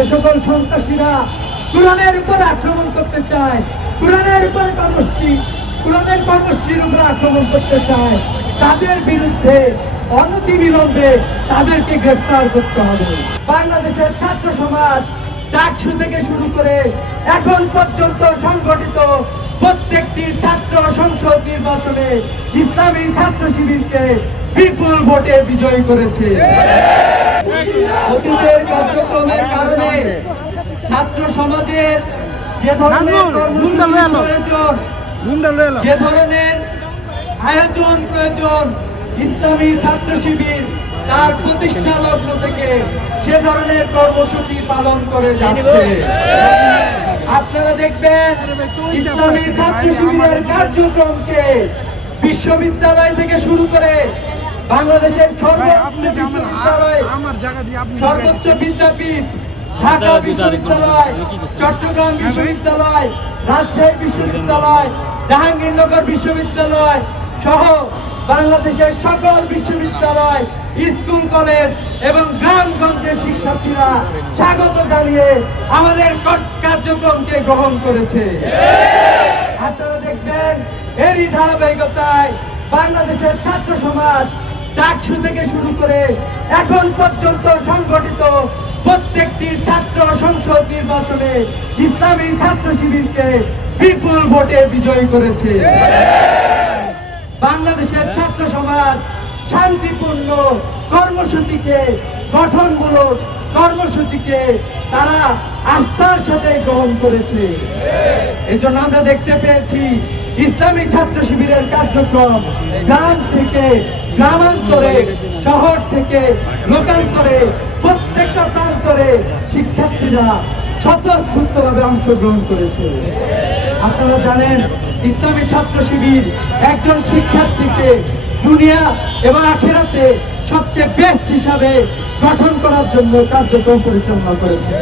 যে সকল সন্ত্রাসীরা কোরআনের উপর আক্রমণ করতে চায়, কোরআনের কর্মসূচির উপর আক্রমণ করতে চায়, তাদের বিরুদ্ধে অনতিবিলম্বে তাদেরকে গ্রেফতার করতে হবে। বাংলাদেশের ছাত্র সমাজ ডাকসু থেকে শুরু করে এখন পর্যন্ত সংগঠিত প্রত্যেকটি ছাত্র সংসদ নির্বাচনে ইসলামী ছাত্র শিবিরকে বিপুল ভোটে বিজয়ী করেছে। অতীতের কার্যক্রমের কারণে ছাত্র সমাজের যে ধরনের আয়োজন প্রয়োজন, ইসলামী ছাত্র শিবির তার প্রতিষ্ঠা লগ্ন থেকে সে ধরনের কর্মসূচি পালন করে যাচ্ছে। আপনারা দেখবেন ইসলামী ছাত্র শিবিরের কার্যক্রমকে বিশ্ববিদ্যালয় থেকে শুরু করে বাংলাদেশের সর্বোচ্চ বিদ্যাপীঠ ঢাকা বিশ্ববিদ্যালয়, চট্টগ্রাম বিশ্ববিদ্যালয়, রাজশাহী বিশ্ববিদ্যালয়, জাহাঙ্গীরনগর বিশ্ববিদ্যালয় সহ বাংলাদেশের সকল বিশ্ববিদ্যালয়, স্কুল, কলেজ এবং গ্রামগঞ্জের শিক্ষার্থীরা স্বাগত জানিয়ে আমাদের কার্যক্রমকে গ্রহণ করেছে। আপনারা দেখবেন এরই ধারাবাহিকতায় বাংলাদেশের ছাত্র সমাজ ডাকসু থেকে শুরু করে এখন পর্যন্ত সংগঠিত প্রত্যেকটি ছাত্র সংসদ নির্বাচনে ইসলামী ছাত্র শিবিরকে বিপুল ভোটে বিজয়ী করেছে। বাংলাদেশের ছাত্র সমাজ শান্তিপূর্ণ কর্মসূচিকে, গঠনমূলক কর্মসূচিকে তারা আস্থার সাথে গ্রহণ করেছে। এজন্য আমরা দেখতে পেয়েছি ইসলামী ছাত্র শিবিরের কার্যক্রম গ্রাম থেকে গ্রামান্তরে, শহর থেকে লোকান্তরে, প্রত্যেকটা প্রান্তরে শিক্ষার্থীরা স্বতঃস্ফূর্তভাবে অংশগ্রহণ করেছে। আপনারা জানেন ইসলামী ছাত্র শিবির একজন শিক্ষার্থীকে দুনিয়া এবং আখিরাতে সবচেয়ে বেস্ট হিসাবে গঠন করার জন্য কার্যক্রম পরিচালনা করেছে।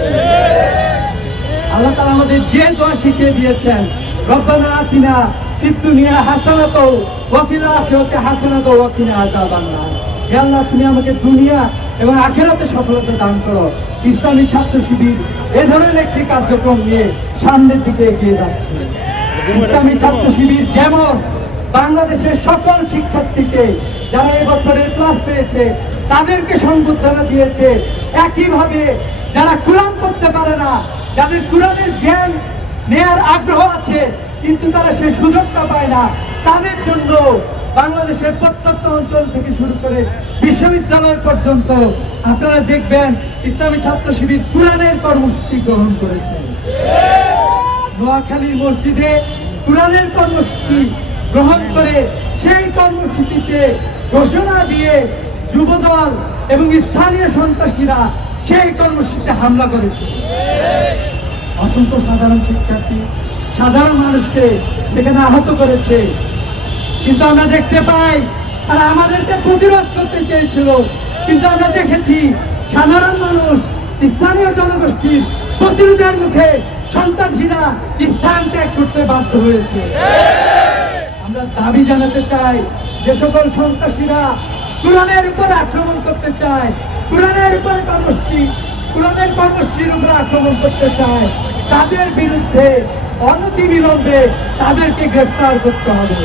আল্লাহ তাআলা আমাদের যে দোয়া শিখিয়ে দিয়েছেন, রব্বানা আতিনা ফিদ দুনিয়া হাসানাতাও ওয়া ফিল আখিরাতি হাসানাতাও ওয়া কিনা আযাবান্নার। হে আল্লাহ, তুমি আমাকে দুনিয়া এবং আখিরাতে সফলতা দান করো। ইসলামী ছাত্র শিবির এ ধরনের একটি কার্যক্রম নিয়ে সামনের দিকে এগিয়ে যাচ্ছে। ইসলামী ছাত্র শিবির যেমন বাংলাদেশের সকল শিক্ষার্থীকে যারা এবছরের ক্লাস পেয়েছে তাদেরকে সংবর্ধনা দিয়েছে, একইভাবে যারা কোরআন পড়তে পারে না, যাদের কোরআনের জ্ঞান নেয়ার আগ্রহ আছে কিন্তু তারা সেই সুযোগটা পায় না, তাদের জন্য বাংলাদেশের প্রত্যন্ত অঞ্চল থেকে শুরু করে বিশ্ববিদ্যালয় পর্যন্ত আপনারা দেখবেন ইসলামী ছাত্র শিবির কোরআনের কর্মসূচি গ্রহণ করেছে। নোয়াখালীর মসজিদে কোরআনের কর্মসূচি গ্রহণ করে সেই কর্মসূচিতে ঘোষণা দিয়ে যুবদল এবং স্থানীয় সন্ত্রাসীরা সেই কর্মসূচিতে হামলা করেছে। অসংখ্য সাধারণ শিক্ষার্থী, সাধারণ মানুষকে সেখানে আহত করেছে। কিন্তু আমরা দেখতে পাই তারা আমাদেরকে প্রতিরোধ করতে চেয়েছিল, কিন্তু আমরা দেখেছি সাধারণ মানুষ, স্থানীয় জনগোষ্ঠীর প্রতিরোধের মুখে সন্ত্রাসীরা স্থান ত্যাগ করতে বাধ্য হয়েছে। আমরা দাবি জানাতে চাই, যে সকল সন্ত্রাসীরা কোরআনের উপর আক্রমণ করতে চায়, কোরআনের কর্মসূচির উপর আক্রমণ করতে চায়, তাদের বিরুদ্ধে অনতিবিলম্বে তাদেরকে গ্রেফতার করতে হবে।